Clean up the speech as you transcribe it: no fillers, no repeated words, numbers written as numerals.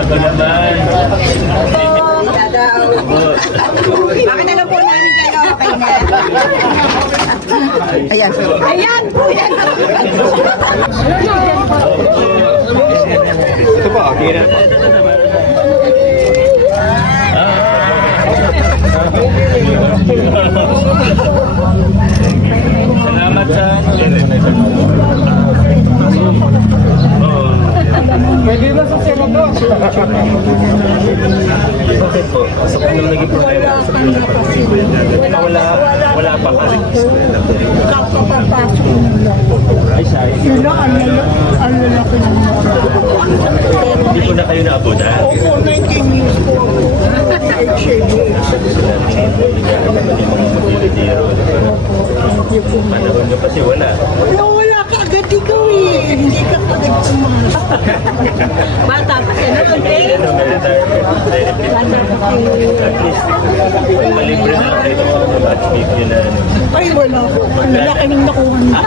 Ako naman. Bakit na lang po namin kayo? Okay na. Ayan. Ayan po yan. Ito pa, okay na. Salamat sa... Pwede na sa senador. Bakit po? Sa kanyang naging problema sa wala pa kasi. Kapapapasok mo lang. Ay, sorry. Sila, ano lang ko naman. Hindi ko na kayo naabunan. Opo, 19 years po ako. Panahon nyo kasi wala. Wala ka agad ikaw eh. Hindi ka agad pumasok. Bata pa siya na kundi. Meron tayo benefit. At least, kung malibre na kayo, match make nyo na. Ay, wala po. Ang lalaki ng nakuha niya.